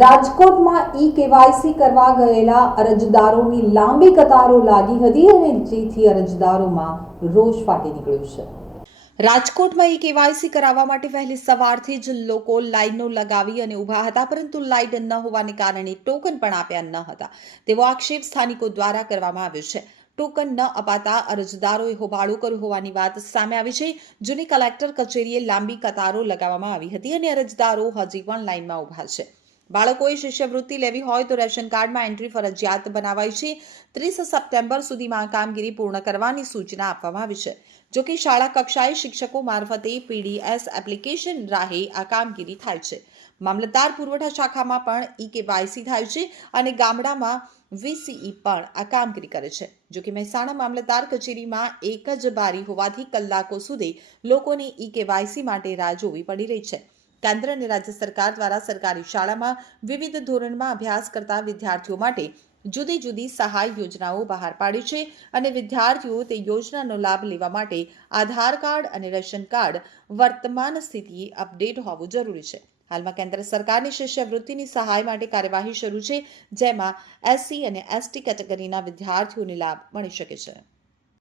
રાજકોટમાં e KYC કરવા ગયેલા અરજદારોની લાંબી કતારો લાગી હતી અને જેથી અરજદારોમાં રોષ ફાટી નીકળ્યો છે. રાજકોટમાં ઈ કેવાયસી કરાવવા માટે વહેલી સવારથી જ લોકો લાઈનો લગાવી અને ઊભા હતા, પરંતુ લાઈટ ન હોવાને કારણે ટોકન પણ આપ્યા ન હતા. તેવો આક્ષેપ સ્થાનિકો દ્વારા કરવામાં આવ્યો છે. ટોકન ન અપાતા અરજદારોએ હોબાળો કર્યો હોવાની વાત સામે આવી છે. જૂની કલેક્ટર કચેરીએ લાંબી કતારો લગાવવામાં આવી હતી અને અરજદારો હજી પણ લાઈનમાં ઊભા છે. બાળકોએ શિષ્યવૃત્તિ લેવી હોય તો રેશન કાર્ડમાં એન્ટ્રી ફરજિયાત બનાવાઈ છે. ત્રીસ સપ્ટેમ્બર સુધીમાં કામગીરી પૂર્ણ કરવાની સૂચના આપવામાં આવી છે. જો કે શાળા કક્ષાએ શિક્ષકો મારફતે પીડીએસ એપ્લિકેશન રાહે આ કામગીરી થાય છે. મામલતદાર પુરવઠા શાખામાં પણ ઈ કેવાયસી થાય છે અને ગામડામાં વીસીઈ પણ આ કામગીરી કરે છે. જો કે મહેસાણા મામલતદાર કચેરીમાં એક જ બારી હોવાથી કલાકો સુધી લોકોને ઈ કેવાયસી માટે રાહ જોવી પડી રહી છે. કેન્દ્ર અને રાજ્ય સરકાર દ્વારા સરકારી શાળામાં વિવિધ ધોરણમાં અભ્યાસ કરતા વિદ્યાર્થીઓ માટે જુદી જુદી સહાય યોજનાઓ બહાર પાડી છે અને વિદ્યાર્થીઓ તે યોજનાનો લાભ લેવા માટે આધાર કાર્ડ અને રેશન કાર્ડ વર્તમાન સ્થિતિ અપડેટ હોવું જરૂરી છે. હાલમાં કેન્દ્ર સરકારની શિષ્યવૃત્તિની સહાય માટે કાર્યવાહી શરૂ છે, જેમાં એસસી અને એસટી કેટેગરીના વિદ્યાર્થીઓને લાભ મળી શકે છે.